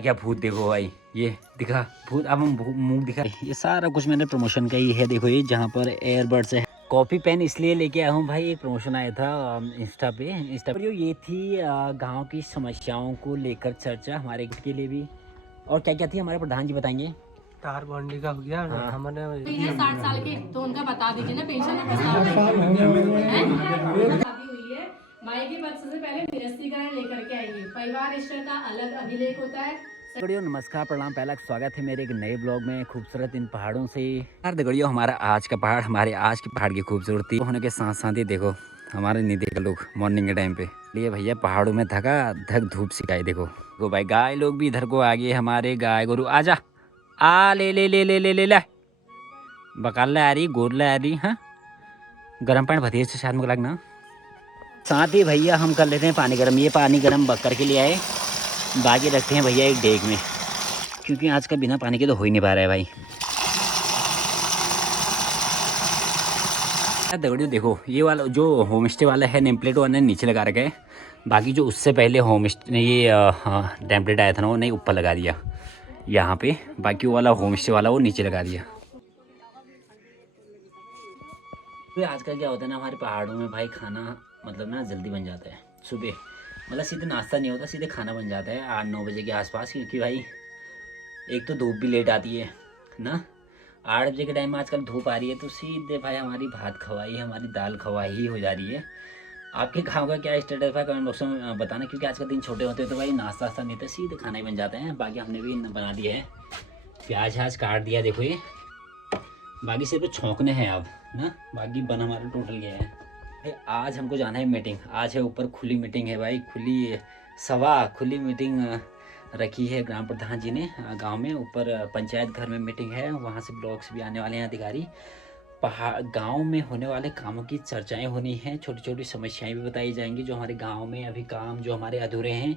क्या भूत देखो भाई, ये दिखा भूत। अब हम मुंह दिखा, ये सारा कुछ मैंने प्रमोशन का ही है। देखो ये जहाँ पर एयरबड्स है। कॉपी पेन इसलिए लेके आया हूँ भाई, एक प्रमोशन आया था इंस्टा पर। ये थी गांव की समस्याओं को लेकर चर्चा हमारे के लिए भी। और क्या क्या थी हमारे प्रधान जी बताएंगे। तार बॉन्डी का हो गया। हाँ। हमने 60 साल के तो उनका बता दीजिए ना, पेंशन हुई है। माई के पक्ष से पहले निरस्तीकरण लेकर के आएंगे। परिवार रिश्ते का अलग अभिलेख होता है। दगड़ियों नमस्कार प्रणाम, पहला स्वागत है मेरे एक नए ब्लॉग में खूबसूरत इन पहाड़ों से। यार दगड़ियों हमारा आज का पहाड़, हमारे आज के पहाड़ की खूबसूरती होने के साथ साथ ही देखो हमारे निधि के लोग मॉर्निंग के टाइम पे लिए भैया पहाड़ों में धका धक धूप सिखाई। देखो भाई गाय लोग भी इधर को आ गए, हमारे गाय गोरू आजा आ ले ले ले ले ले ले ले बकाला आ रही गोरला आ रही। हाँ गर्म पानी भतीजे से शायद मुझे लगना। साथ ही भैया हम कर लेते हैं पानी गर्म। ये पानी गर्म बकर के लिए आए, बाकी रखते हैं भैया एक डेग में, क्योंकि आज का बिना पानी के तो हो ही नहीं पा रहा है भाई। दगड़ियों देखो ये वाला जो होम स्टे वाला है नेम प्लेट वाला नीचे लगा रखा है। बाकी जो उससे पहले होम स्टे ने ये नेम प्लेट आया था ना, वो नहीं ऊपर लगा दिया यहाँ पे। बाकी वो वाला होम स्टे वाला वो नीचे लगा दिया। तो आजकल क्या होता है ना हमारे पहाड़ों में भाई, खाना मतलब ना जल्दी बन जाता है सुबह। मतलब सीधे नाश्ता नहीं होता, सीधे खाना बन जाता है 8-9 बजे के आसपास। क्योंकि भाई एक तो धूप भी लेट आती है ना, 8 बजे के टाइम में आजकल धूप आ रही है, तो सीधे भाई हमारी भात खवाई, हमारी दाल खवाई ही हो जा रही है। आपके गाँव का क्या स्टेटस है कमेंट बॉक्स में बताना, क्योंकि आज का दिन छोटे होते हैं तो भाई नाश्ता वास्ता नहीं था, सीधे खाना ही बन जाते हैं। बाकी हमने भी बना दिया है, प्याज व्याज काट दिया देखो ये। बाकी सिर्फ छोंकने हैं अब ना, बाकी बन हमारा टोटल गया है भाई। आज हमको जाना है मीटिंग, आज है ऊपर खुली मीटिंग है भाई, खुली मीटिंग रखी है ग्राम प्रधान जी ने गांव में। ऊपर पंचायत घर में मीटिंग है, वहां से ब्लॉक्स भी आने वाले हैं अधिकारी। पहाड़ गांव में होने वाले कामों की चर्चाएं होनी हैं, छोटी छोटी समस्याएं भी बताई जाएंगी जो हमारे गांव में अभी काम जो हमारे अधूरे हैं,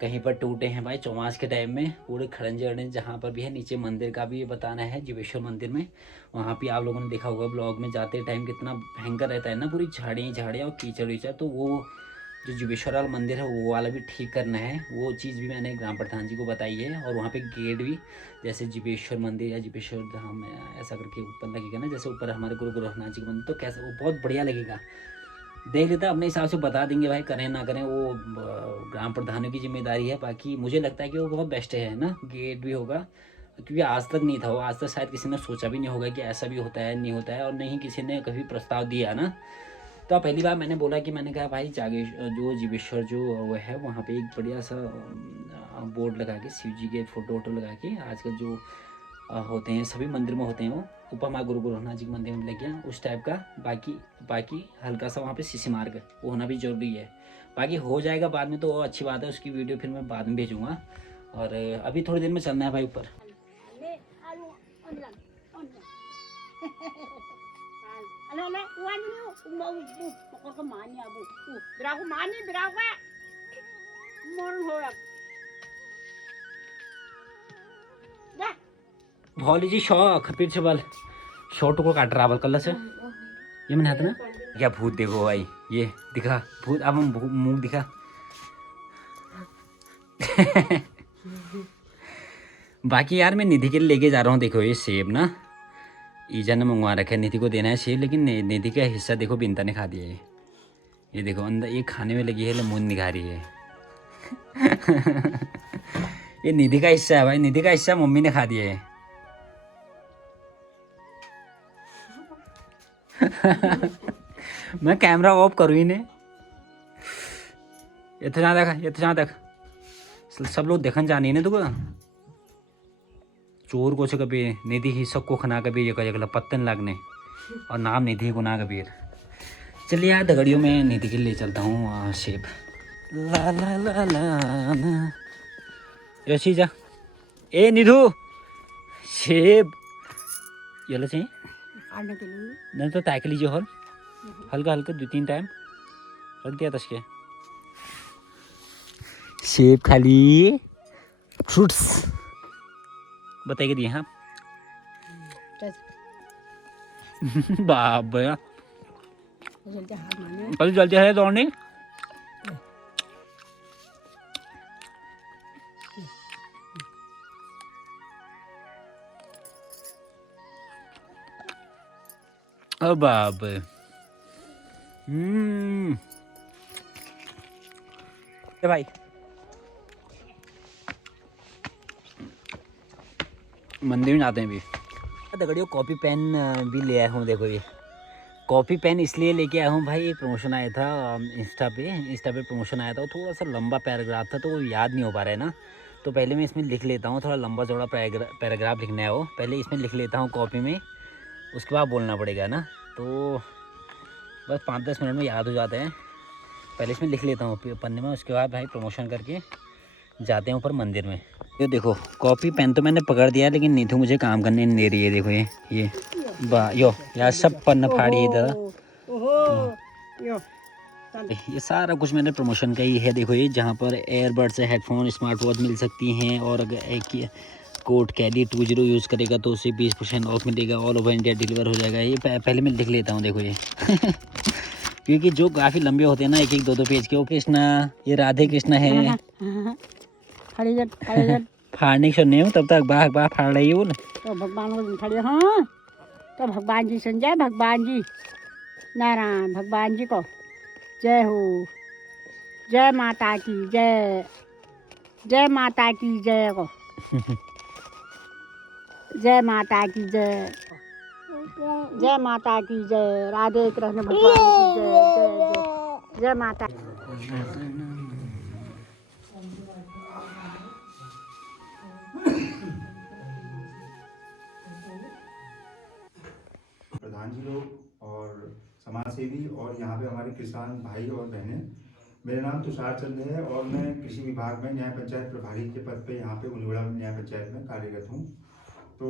कहीं पर टूटे हैं भाई। चौमास के टाइम में पूरे खड़ंजे अड़ंजे जहाँ पर भी है, नीचे मंदिर का भी बताना है जीवेश्वर मंदिर में। वहाँ भी आप लोगों ने देखा होगा ब्लॉग में जाते टाइम कितना भयंकर रहता है ना, पूरी झाड़ियाँ और कीचड़ वीचड़। तो वो जो जीवेश्वर वाला मंदिर है वो वाला भी ठीक करना है, वो चीज़ भी मैंने ग्राम प्रधान जी को बताई है। और वहाँ पे गेट भी जैसे जीवेश्वर मंदिर या जीवेश्वर धाम ऐसा करके ऊपर लगेगा ना, जैसे ऊपर हमारे गुरु गोरखनाथ जी का मंदिर, तो कैसा वो बहुत बढ़िया लगेगा। देख लेते अपने हिसाब से बता देंगे भाई, करें ना करें वो ग्राम प्रधानों की जिम्मेदारी है। बाकी मुझे लगता है कि वो बहुत बेस्ट है ना, गेट भी होगा, क्योंकि आज तक नहीं था वो, आज तक शायद किसी ने सोचा भी नहीं होगा कि ऐसा भी होता है नहीं होता है, और नहीं किसी ने कभी प्रस्ताव दिया ना। तो पहली बार मैंने बोला कि मैंने कहा भाई जो जीवेश्वर जो वो है वहाँ पे एक बढ़िया सा बोर्ड लगा के शिव जी के फोटो वोटो लगा के, आजकल जो होते हैं सभी मंदिर में होते हैं, वो ऊपर माँ गुरु गोरखनाथ जी के मंदिर में लग गया उस टाइप का। बाकी हल्का सा वहाँ पे सीसी मार्ग वो होना भी जरूरी है। बाकी हो जाएगा बाद में तो अच्छी बात है, उसकी वीडियो फिर मैं बाद में भेजूँगा। और अभी थोड़ी देर में चलना है भाई ऊपर। भोली जी शौक फिर से बल शॉर्ट को काट रहा बल कल से ये मैंने हाथ ना। क्या भूत देखो भाई, ये दिखा भूत। अब हम मुंह दिखा बाकी यार मैं निधि के लिए लेके जा रहा हूँ। देखो ये सेब ना ईजा ने मंगवा रखा है, निधि को देना है सेब, लेकिन निधि का हिस्सा देखो बिंता ने खा दिया है। ये देखो अंदर ये खाने में लगी है, मुंह निखा रही है ये निधि का हिस्सा है भाई, निधि का हिस्सा मम्मी ने खा दिया है मैं कैमरा ऑफ करूँ ही नहीं, ये तो जहाँ तक सब लोग देखन जानी है ना तुको चोर को कभी निधि ही सबको खना कभी ये पत्तन लगने और नाम निधि गुना कबीर। चलिए यार दगड़ियों में निधि के लिए चलता हूँ सेब। ला ला ला ला ला रशी जा ए निधु सेब ये लो चाहिए नहीं तो ताक लीजिए हल हल्का हल्का 2-3 टाइम रख दिया तस्के सेब खाली फ्रूट्स बताइए दिए हाँ बाप भैया कल जल्दी है दौड़ने ओ बाप भाई मंदिर में जाते हैं अभी। दगड़ियों कॉपी पेन भी ले आया हूँ। देखो ये कॉपी पेन इसलिए लेके आया हूँ भाई, प्रमोशन आया था इंस्टा पे प्रमोशन आया था। थोड़ा सा लंबा पैराग्राफ था तो वो याद नहीं हो पा रहा है ना, तो पहले मैं इसमें लिख लेता हूँ। थोड़ा लंबा चौड़ा पैराग्राफ लिखना है वो, पहले इसमें लिख लेता हूँ कॉपी में, उसके बाद बोलना पड़ेगा ना। तो बस 5-10 मिनट में याद हो जाते हैं। पहले इसमें लिख लेता हूँ पन्ने में, उसके बाद भाई प्रमोशन करके जाते हैं ऊपर मंदिर में। ये देखो कॉपी पेन तो मैंने पकड़ दिया है, लेकिन नीतू मुझे काम करने नहीं दे रही है। देखो ये वाह यो यार सब पन्ना फाड़ी इधर। ये सारा कुछ मैंने प्रमोशन का ही है। देखो ये जहाँ पर एयरबड्स है, हेडफोन, स्मार्ट वॉच मिल सकती हैं। और अगर एक कोड कैली 20 यूज़ करेगा तो उसे 20% ऑफ मिलेगा। ऑल ओवर इंडिया डिलीवर हो जाएगा। ये पहले मैं लिख लेता हूँ। देखो ये क्योंकि जो काफ़ी लंबे होते हैं ना, 1-1 2-2 पेज के। ओ कृष्णा, ये राधे कृष्णा है। फाड़ने की सुनने तब तक बाह फाड़ रही है। तो भगवान को खड़े। हाँ तो भगवान जी सुन जाए। भगवान जी नारायण, भगवान जी को जय हो। जय माता की जय, जय माता की जय को। जय माता की जय, जय माता की जय। राधे कृष्ण भगवान की जय, जय जय जय माता। प्रधान जी लोग और समाज सेवी और यहाँ पे हमारे किसान भाई और बहनें, मेरा नाम तुषार चंद्र है और मैं कृषि विभाग में न्याय पंचायत प्रभारी के पद पे यहाँ पे उलिवड़ा न्याय पंचायत में कार्यरत हूँ। तो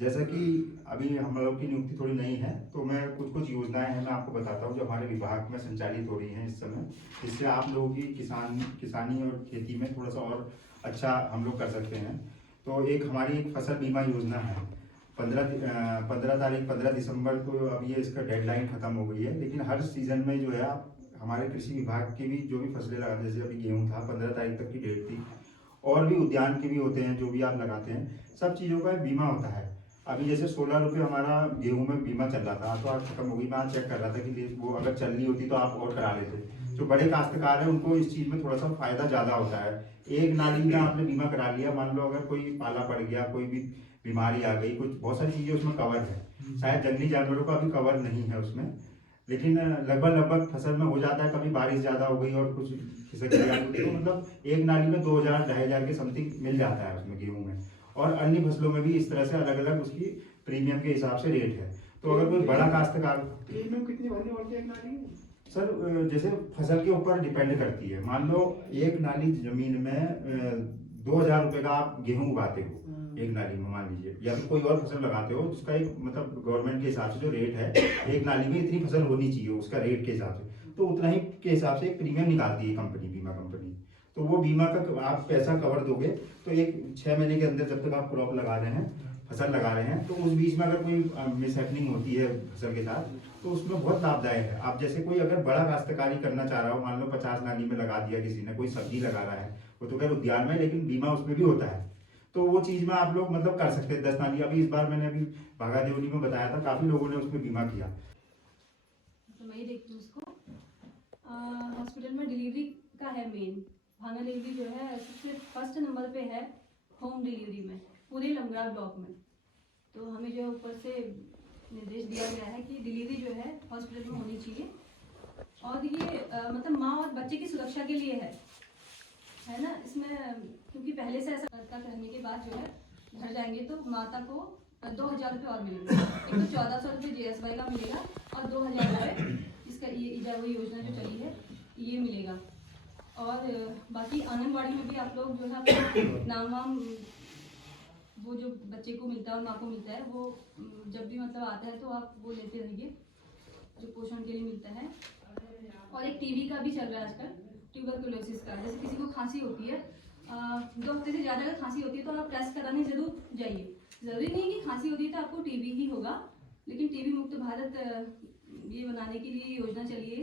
जैसा कि अभी हम लोग की नियुक्ति थोड़ी नई है, तो मैं कुछ योजनाएं हैं मैं आपको बताता हूँ जो हमारे विभाग में संचालित हो रही हैं इस समय, जिससे आप लोगों की किसानी और खेती में थोड़ा सा और अच्छा हम लोग कर सकते हैं। तो एक हमारी एक फसल बीमा योजना है। 15 दिसंबर को अब ये इसका डेडलाइन खत्म हो गई है, लेकिन हर सीजन में जो है आप हमारे कृषि विभाग की भी जो भी फसलें लगाते हैं, जैसे अभी गेहूँ था 15 तारीख तक की डेट थी, और भी उद्यान के भी होते हैं जो भी आप लगाते हैं, सब चीज़ों का बीमा होता है। अभी जैसे 16 रुपये हमारा गेहूं में बीमा चल रहा था, तो आज खत्म हो गई। मैं आज चेक कर रहा था कि वो अगर चल रही होती तो आप और करा लेते। जो बड़े काश्तकार हैं उनको इस चीज़ में थोड़ा सा फायदा ज़्यादा होता है। एक नाली में आपने बीमा करा लिया, मान लो अगर कोई पाला पड़ गया, कोई भी बीमारी आ गई, कुछ बहुत सारी चीज़ें उसमें कवर है। शायद जंगली जानवरों का भी कवर नहीं है उसमें, लेकिन लगभग फसल में हो जाता है। कभी बारिश ज़्यादा हो गई और कुछ खिसक गया, तो मतलब एक नाली में 2000-2500 के समथिंग मिल जाता है उसमें गेहूं में। और अन्य फसलों में भी इस तरह से अलग अलग उसकी प्रीमियम के हिसाब से रेट है। तो अगर कोई बड़ा काश्तकार, प्रीमियम कितनी भरनी होती है एक नाली में? सर जैसे फसल के ऊपर डिपेंड करती है। मान लो एक नाली जमीन में 2000 रुपये का आप गेहूं उगाते हो एक नाली में, मान लीजिए, या फिर कोई और फसल लगाते हो, उसका एक मतलब गवर्नमेंट के हिसाब से जो रेट है, एक नाली में इतनी फसल होनी चाहिए उसका रेट के हिसाब से, तो उतना ही के हिसाब से एक प्रीमियम निकालती है कंपनी, बीमा कंपनी। तो वो बीमा का आप पैसा कवर दोगे तो एक 6 महीने के अंदर जब तक आप क्रॉप लगा रहे हैं, फसल लगा रहे हैं, तो उस बीच में अगर कोई मिसहैपनिंग होती है फसल के साथ, तो उसमें बहुत लाभदायक है। आप जैसे कोई अगर बड़ा काश्तकारी करना चाह रहा हो, मान लो 50 नाली में लगा दिया किसी ने, कोई सब्जी लगा रहा है, वो तो खैर उद्यान में, लेकिन बीमा उसमें भी होता है, तो वो चीज में आप लोग मतलब कर सकते हैं 10 नाली। अभी इस बार मैंने अभी भागा देवनी में बताया था, काफी लोगों ने उसमें बीमा किया। तो मैं ही देखती हूँ उसको। हॉस्पिटल में डिलीवरी का है मेन। भांगा डिलीवरी जो है सबसे फर्स्ट नंबर पे है होम डिलीवरी में, पूरे लमगड़ा ब्लॉक में। तो हमें जो ऊपर से निर्देश दिया गया है कि डिलीवरी जो है हॉस्पिटल में होनी चाहिए। और ये मतलब माँ और बच्चे की सुरक्षा के लिए है ना। इसमें क्योंकि पहले से ऐसा करने के बाद जो है घर जाएंगे तो माता को 2000 रुपये और मिलेंगे। एक तो 1400 रुपये JSY का मिलेगा और 2000 रुपये इसका ये वो योजना जो चली है ये मिलेगा। और बाकी आंगनबाड़ी में भी आप लोग जो है अपना नाम वाम वो जो बच्चे को मिलता है और माँ को मिलता है, वो जब भी मतलब आता है तो आप वो लेते रहिए जो पोषण के लिए मिलता है। और एक टीबी का भी चल रहा है आजकल, ट्यूबरकुलोसिस का। जैसे किसी को खांसी होती है, 2 हफ्ते से ज़्यादा अगर खांसी होती है तो आप टेस्ट कराने ज़रूर जाइए। ज़रूरी नहीं है कि खांसी होती है तो आपको टीबी ही होगा, लेकिन टीबी मुक्त भारत ये बनाने के लिए योजना चली है।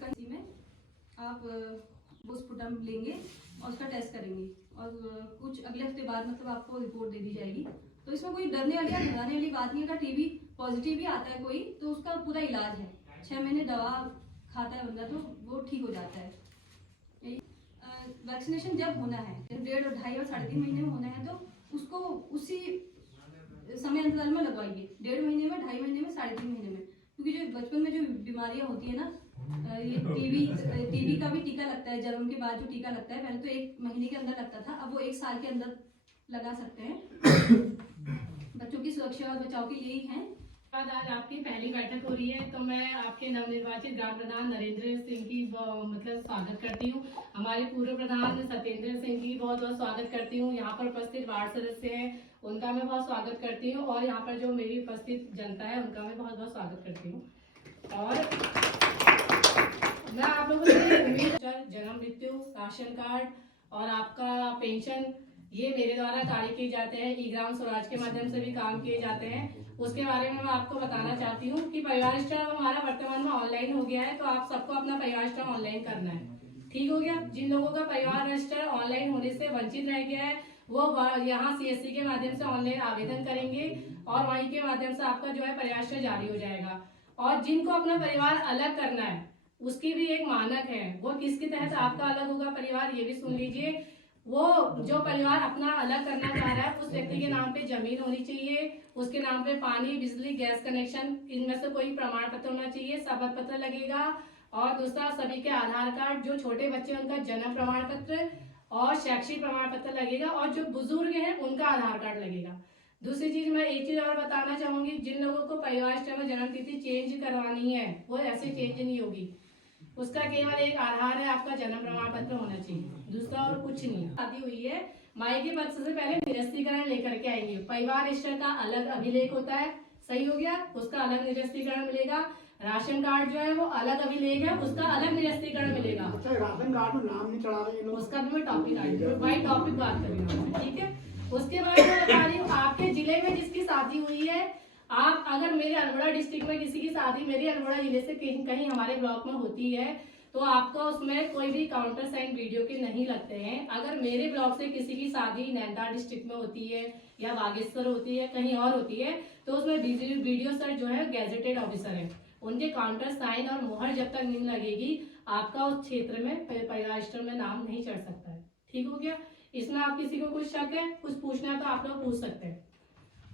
कहीं में आप वो स्पुटम लेंगे और उसका टेस्ट करेंगे और कुछ अगले हफ्ते बाद मतलब आपको रिपोर्ट दे दी जाएगी। तो इसमें कोई डरने वाली या घबराने वाली बात नहीं है। अगर टीबी पॉजिटिव भी आता है कोई तो उसका पूरा इलाज है, 6 महीने दवा खाता है बंदा तो वो ठीक हो जाता है। वैक्सीनेशन जब होना है, 1.5 और 2.5 और 3.5 महीने में होना है तो उसको उसी समय अंतराल में लगवाइए, 1.5 महीने में, 2.5 महीने में, 3.5 महीने में, क्योंकि जो बचपन में जो बीमारियां होती है ना, ये टीबी का भी टीका लगता है जन्म के बाद, जो टीका लगता है पहले तो 1 महीने के अंदर लगता था, अब वो 1 साल के अंदर लगा सकते हैं। बच्चों की सुरक्षा और बचाव के लिए ही है। आज आपकी पहली बैठक हो रही है तो मैं आपके नवनिर्वाचित ग्राम प्रधान नरेंद्र सिंह की मतलब स्वागत करती हूँ। हमारे पूर्व प्रधान सत्येंद्र सिंह की बहुत बहुत स्वागत करती हूँ। यहाँ पर उपस्थित वार्ड सदस्य हैं उनका मैं बहुत स्वागत करती हूँ, और यहाँ पर जो मेरी उपस्थित जनता है उनका मैं बहुत बहुत स्वागत करती हूँ। और मैं आप लोगों से उम्मीद, जन्म मृत्यु राशन कार्ड और आपका पेंशन, ये मेरे द्वारा कार्य किए जाते हैं, ई ग्राम स्वराज के माध्यम से भी काम किए जाते हैं। उसके बारे में मैं आपको बताना चाहती हूँ कि परिवार स्टॉम हमारा वर्तमान में ऑनलाइन हो गया है, तो आप सबको अपना परिवार स्टॉम ऑनलाइन करना है। ठीक हो गया? जिन लोगों का परिवार रजिस्टर ऑनलाइन होने से वंचित रह गया है वो यहाँ CSC के माध्यम से ऑनलाइन आवेदन करेंगे और वहीं के माध्यम से आपका जो है परिवार रजिस्टर जारी हो जाएगा। और जिनको अपना परिवार अलग करना है उसकी भी एक मानक है, वो किसके तहत आपका अलग होगा परिवार, ये भी सुन लीजिए। वो जो परिवार अपना अलग करना चाह रहा है उस व्यक्ति के नाम पे जमीन होनी चाहिए, उसके नाम पे पानी, बिजली, गैस कनेक्शन, इनमें से कोई प्रमाण पत्र होना चाहिए, शपथ पत्र लगेगा। और दूसरा, सभी के आधार कार्ड, जो छोटे बच्चे उनका जन्म प्रमाण पत्र और शैक्षिक प्रमाण पत्र लगेगा, और जो बुजुर्ग हैं उनका आधार कार्ड लगेगा। दूसरी चीज मैं एक चीज और बताना चाहूंगी, जिन लोगों को परिवार में जन्म तिथि चेंज करवानी है वो ऐसे चेंज नहीं होगी, उसका केवल एक आधार है, आपका जन्म प्रमाण पत्र होना चाहिए, दूसरा और कुछ नहीं। शादी हुई है, मायके पक्ष से पहले निरस्तीकरण लेकर के आएंगे। परिवार रजिस्टर का अलग अभिलेख होता है, सही हो गया, उसका अलग निरस्तीकरण मिलेगा। राशन कार्ड जो है वो अलग अभिलेख है, उसका अलग निरस्तीकरण मिलेगा। अच्छा, राशन कार्ड में नाम नहीं चढ़ा रहे लोग, उसका भी मैं टॉपिक टॉपिक बात कर रही हूँ, ठीक है। उसके बाद मैं बता रही हूँ, आपके जिले में जिसकी शादी हुई है, आप अगर मेरे अल्मोड़ा डिस्ट्रिक्ट में किसी की शादी मेरे अल्मोड़ा जिले से कहीं हमारे ब्लॉक में होती है तो आपको उसमें कोई भी काउंटर साइन वीडियो के नहीं लगते हैं। अगर मेरे ब्लॉक से किसी की शादी नैनीताल डिस्ट्रिक्ट में होती है या बागेश्वर होती है, कहीं और होती है, तो उसमें वीडियो सर जो है गैजेटेड ऑफिसर है, उनके काउंटर साइन और मोहर जब तक नहीं लगेगी आपका उस क्षेत्र में परिवार रजिस्टर में नाम नहीं चढ़ सकता है। ठीक हो गया? इसमें आप किसी को कुछ शक है, कुछ पूछना है तो आप लोग पूछ सकते हैं।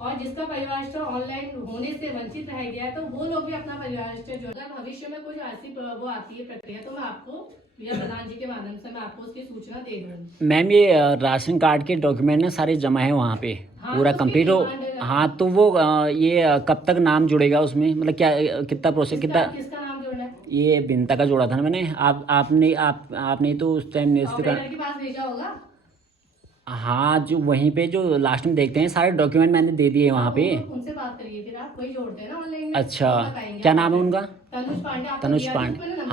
और जिसका परिवार रजिस्टर ऑनलाइन होने से वंचित रह गया है तो वो लोग भी अपना परिवार रजिस्टर जो है, भविष्य में कुछ ऐसी वो आती है प्रक्रिया तो मैं आपको या प्रधान जी के माध्यम से मैं आपको उसकी सूचना दे दूंगी। मैम ये राशन कार्ड के डॉक्यूमेंट ना सारे जमा है वहाँ पे, हाँ, पूरा तो कंप्लीट हो। हाँ, तो वो ये कब तक नाम जुड़ेगा उसमें, मतलब क्या कितना प्रोसेस, कितना? किसका नाम जोड़ना है? ये बिनता का जोड़ा था ना मैंने। आपने तो उस टाइम ऑपरेटर के पास भेजा होगा। हाँ, जो वहीं पे जो लास्ट में देखते हैं सारे डॉक्यूमेंट मैंने दे दिए वहाँ पे। उनसे बात करिए, फिर आप वही जोड़ते हैं ना ऑनलाइन। अच्छा, क्या नाम है उनका? तनुज पांडे। तनुज पांडे।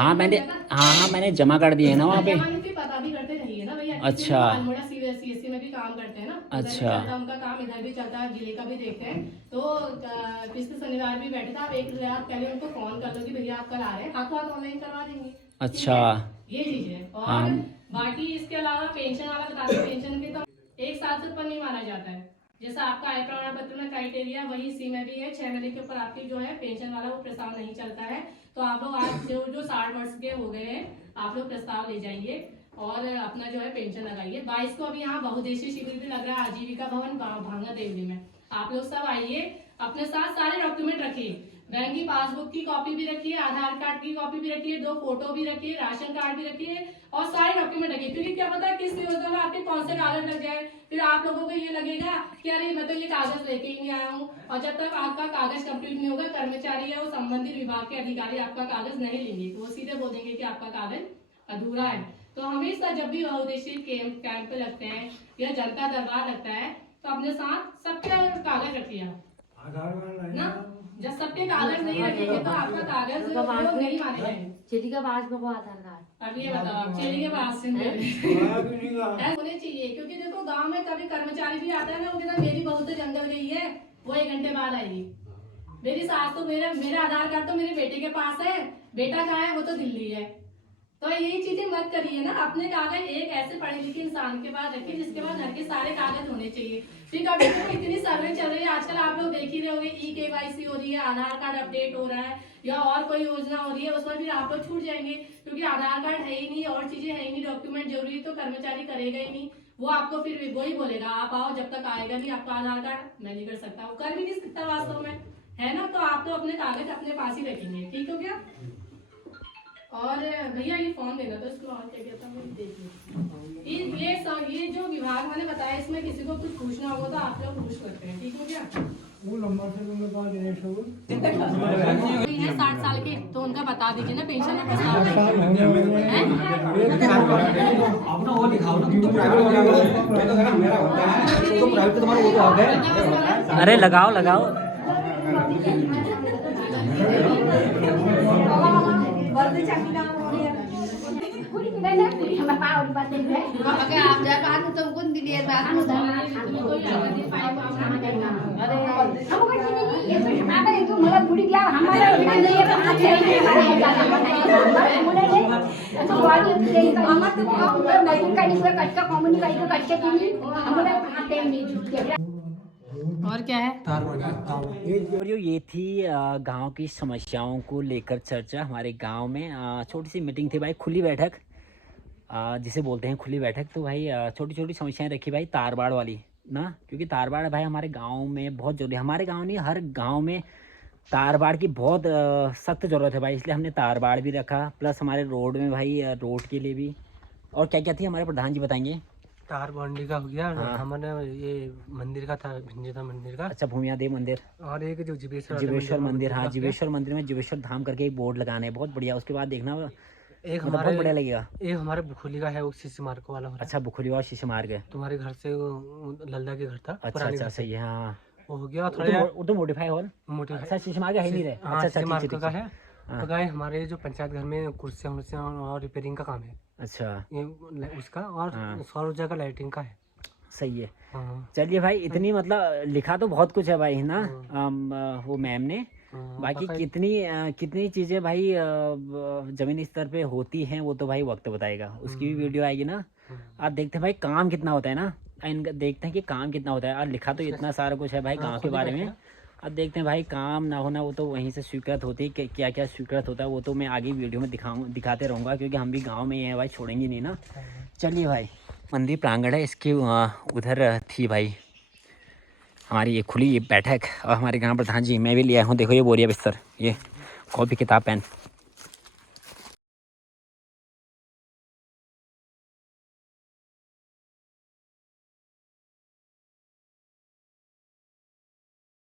हाँ मैंने जमा कर दिए है ना वहाँ पे। पता भी करते रहिए ना भैया। अच्छा, अल्मोड़ा CSC में भी काम करते हैं ना। अच्छा, उनका काम इधर भी चलता है, जिले का भी देखते हैं। तो पिछले शनिवार भी बैठे था, आप एक रात पहले उनको फोन कर लो कि भैया आप कल आ रहे हैं, हाथों हाथ ऑनलाइन करवा देंगे। अच्छा, ये चीज है। और बाकी इसके अलावा पेंशन वाला बताते हैं, पेंशन भी तो 1 साल से ऊपर नहीं माना जाता है। जैसा आपका आय प्रमाण पत्र में क्राइटेरिया वही इसी में भी है, 6 महीने के ऊपर आपकी जो है पेंशन वाला वो प्रस्ताव नहीं चलता है। तो आप लोग आज जो 60 वर्ष के हो गए हैं, आप लोग प्रस्ताव ले जाइए और अपना जो है पेंशन लगाइए। 22 को अभी यहाँ बहुउद्देशीय शिविर भी लग रहा है आजीविका भवन भांगा देवली में। आप लोग सब आइए, अपने साथ सारे डॉक्यूमेंट रखिए, बैंक की पासबुक की कॉपी भी रखिए, आधार कार्ड की कॉपी भी रखिए, 2 फोटो भी रखिए, राशन कार्ड भी रखिए और सारे डॉक्यूमेंट रखिए। क्योंकि क्या पता है किस योजना में आपके कौन से कागज लग जाए, फिर आप लोगों को ये लगेगा कि अरे मैं तो ये कागज लेके ही नहीं आया हूँ। और जब तक आपका कागज कंप्लीट नहीं होगा, कर्मचारी या वो संबंधित विभाग के अधिकारी आपका कागज नहीं लेंगे, तो वो सीधे बोल देंगे कि आपका कागज अधूरा है। तो हमेशा जब भी बहुउद्देशीय कैंप लगते हैं या जनता दरबार लगता है तो अपने साथ सबके कागज रखिए ना। जब सबके कागज नहीं रखेंगे तो आपका कागज नहीं माने जाएंगे। चेली का पासबुक और आधार कार्ड। अब ये बताओ, आप चेली के पास से होने चाहिए, क्योंकि देखो गांव में कभी कर्मचारी भी आता है ना, वो कहता मेरी बहू तो जंगल गई है, वो 1 घंटे बाद आएगी। मेरी सास तो मेरा आधार कार्ड तो मेरे बेटे के पास है, बेटा कहाँ है, वो तो दिल्ली है। तो यही चीजें मत करिए ना, अपने कागज एक ऐसे पढ़े लिखे इंसान के पास रखिए जिसके पास घर के सारे कागज होने चाहिए। फिर कभी तो इतनी सर्वे चल रही है आजकल, आप लोग देख ही रहे होंगे, KYC हो रही है, आधार कार्ड अपडेट हो रहा है या और कोई योजना हो रही है, उसमें फिर आप लोग छूट जाएंगे क्योंकि आधार कार्ड है ही नहीं और चीजें है ही नहीं, डॉक्यूमेंट जरूरी तो कर्मचारी करेगा ही नहीं। वो आपको फिर वही बोलेगा आप आओ, जब तक आएगा नहीं आपका आधार कार्ड मैं नहीं कर सकता, वो कर भी नहीं सकता वास्तव में, है ना। तो आप तो अपने कागज अपने पास ही रखेंगे, ठीक हो गया। और भैया ये फॉर्म देना तो इसको और क्या कहता हूँ देखिए, ये जो विभाग मैंने बताया इसमें किसी को कुछ पूछना होगा तो आप लोग पूछ सकते हैं, ठीक हो गया। वो लंबा से लंबा बात है शो 60 साल के तो उनका बता दीजिए ना, पेंशन में प्रस्ताव अपना वो दिखाओ ना, तुम तो प्राइवेट हो गया, मेरा होता है तो प्राइवेट तुम्हारा वो तो आ गया। अरे लगाओ लगाओ। अगर आप जा बात तो कौन दी देर बात में ये तो हमारा ये तो मतलब बुढ़ी गया हमारा ये पांच है तो वाली ये हमारा तो काम नहीं का नहीं कट का कॉमन का ये कट के नहीं हमारा खाते नहीं। और क्या है और ये थी गांव की समस्याओं को लेकर चर्चा हमारे गांव में। छोटी सी मीटिंग थी भाई, खुली बैठक जिसे बोलते हैं खुली बैठक। तो भाई छोटी छोटी समस्याएं रखी भाई तारबाड़ वाली ना, क्योंकि तारबाड़ भाई हमारे गांव में बहुत जरूरी है। हमारे गांव नहीं हर गांव में तारबाड़ की बहुत सख्त ज़रूरत है भाई, इसलिए हमने तारबाड़ भी रखा। प्लस हमारे रोड में भाई रोड के लिए भी। और क्या क्या थी हमारे प्रधान जी बताएंगे। तार बाउंड्री का हो गया। हाँ। हमारे ये मंदिर का था, भिंजता मंदिर का। अच्छा, भूमियादेव मंदिर और एक जो जीवेश्वर मंदिर। हाँ, जीवेश्वर मंदिर में जीवेश्वर धाम करके एक बोर्ड लगाना है, बहुत बढ़िया। उसके बाद देखना एक मतलब बहुत बढ़िया लगेगा। एक हमारे बुखोली का है, वो शीशे मार्ग वाला हो रहा है। अच्छा, बुखुरी और शीशे मार्ग है। तुम्हारे घर से वो लल्ला के घर था। अच्छा अच्छा, सही है। हाँ, वो हो गया वो तो मॉडिफाई हॉल। अच्छा, शीशे मार्ग है ही नहीं रहे। अच्छा अच्छा, ठीक का है। है। तो गाय हमारे जो पंचायत घर में कुर्सियाँ और रिपेयरिंग का काम है। अच्छा, ये उसका और सौर ऊर्जा का लाइटिंग का है। सही है। हाँ। चलिए भाई, इतनी मतलब लिखा तो बहुत कुछ है भाई ना वो मैम ने। बाकी कितनी चीज़ें भाई ज़मीनी स्तर पे होती हैं वो तो भाई वक्त बताएगा, उसकी भी वीडियो आएगी ना। आप देखते हैं भाई काम कितना होता है ना, इनका देखते हैं कि काम कितना होता है। और लिखा तो इतना सारा कुछ है भाई गांव के बारे में। अब देखते हैं भाई काम ना होना वो तो वहीं से स्वीकृत होती है, क्या क्या स्वीकृत होता है वो तो मैं आगे वीडियो में दिखाते रहूँगा, क्योंकि हम भी गाँव में ही हैं भाई, छोड़ेंगे नहीं ना। चलिए भाई, मंदिर प्रांगण है, इसके उधर थी भाई हमारी ये खुली बैठक। और हमारे ग्राम प्रधान जी, मैं भी लिया हूँ, देखो ये बोरिया बिस्तर, ये कॉपी किताब पेन